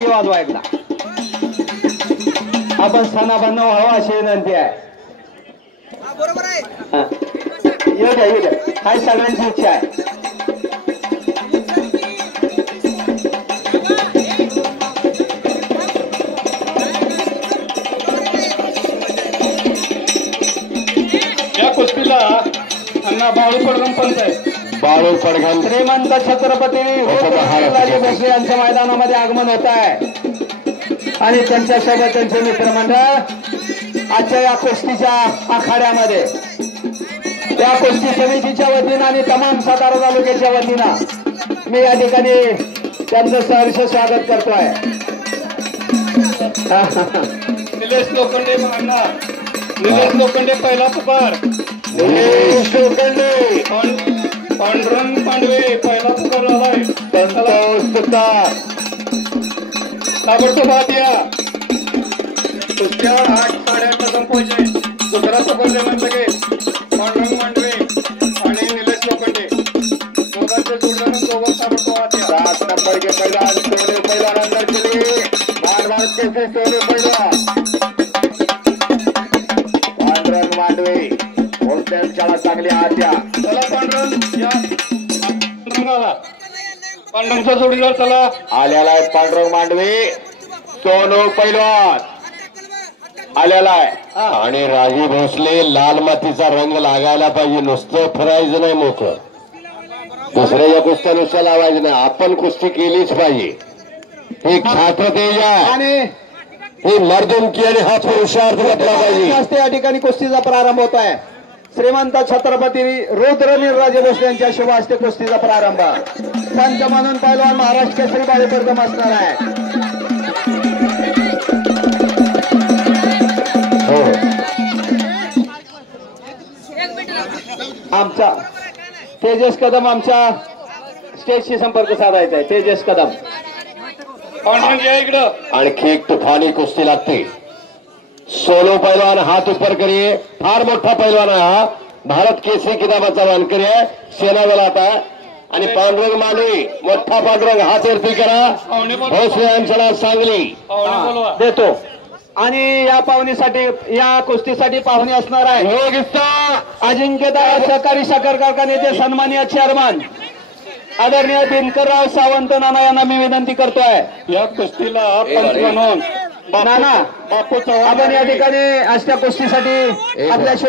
वाजवा एकदा आपण सणाबन्न व्हावं अशी विनंती आहे. बरोबर आहे. येऊ द्या हाय सगळ्यांची इच्छा आहे. या कुस्तीला अण्णा बाळू पडगम पंत आहे. बाळू पडगम श्रीमंत छत्रपती राजे भोसले यांच्या मैदानामध्ये आगमन होत आहे आणि त्यांच्यासोबत त्यांचे मित्रमंडळ आजच्या या कुस्तीच्या आखाड्यामध्ये या कुस्ती समितीच्या वतीनं आणि तमाम सातारा तालुक्याच्या वतीनं मी या ठिकाणी त्यांचं सहर्ष स्वागत करतोय. निलेश लोखंडे अण्णा निलेश लोखंडे पहिला पुकार. निलेश लोखंडे पांडुरंग पांडवे पहिला पुकार झालाय. ताबडतोब हात या. कुस्त्यावर 8:30 संपवायचे. दुसरा संपवल्यानंतर लगे पांडुरंग पांडवे आणि निलेश लोखंडे दोघांचे जोडल्यानं दोघं ताबडतोब हात या. 7 नंबर के पहिला नंबर के लिए बार केसरी सोने पहिला पांडुरंग मांडवे शाळा चांगली आत्या. चला पांडुरंग या. पांडुरंगाला पांडुरंगचा जोडीदार चला आलेला आहे. पांडुरंग मांडवे सोनू पैलवान आलेला आहे. आणि राजे भोसले लाल मातीचा रंग लागायला पाहिजे. नुसतं फिरायचं नाही मोकळं. दुसऱ्याच्या कुस्त्या नुसतं लावायचं नाही. आपण कुस्ती केलीच पाहिजे. हे छात्र तेज आहे आणि ही मर्दुमकी आणि हा पुरुषार्थ घेतला पाहिजे. या ठिकाणी कुस्तीचा प्रारंभ होत आहे. श्रीमंत छत्रपती रुद्रराजे भोसले यांच्या शुभ हस्ते कुस्तीचा प्रारंभ. पंच म्हणून पैलवान महाराष्ट्र केसरी बाळू पडगम असणार आहे. आमचा तेजस कदम आमच्या स्टेजशी संपर्क साधायचा आहे. तेजस कदम पांडुरंग या इकडं. आणखी एक तुफानी कुस्ती लागते. सोलो पैलवान हात ऊपर करिए. फार मोठा पैलवान आहे हा. भारत केसरी किताबाचा वानकरी आहे. सेना दलात आहे. आणि पांडुरंग मांडवे मोठा पांडुरंग हात वरती करा. भोसले यांच्या सांगली बोलवा देतो. आणि या पाहुणीसाठी या कुस्तीसाठी पाहुणे असणार आहे अजिंक्यदादा सहकारी साखर कारखान्याचे सन्माननीय चेअरमन आदरणीय दिनकरराव सावंत नाना यांना मी विनंती करतोय. या कुस्तीला पंच म्हणून नाना बापू चव्हाण आपण या ठिकाणी आज त्या कुस्तीसाठी आपल्या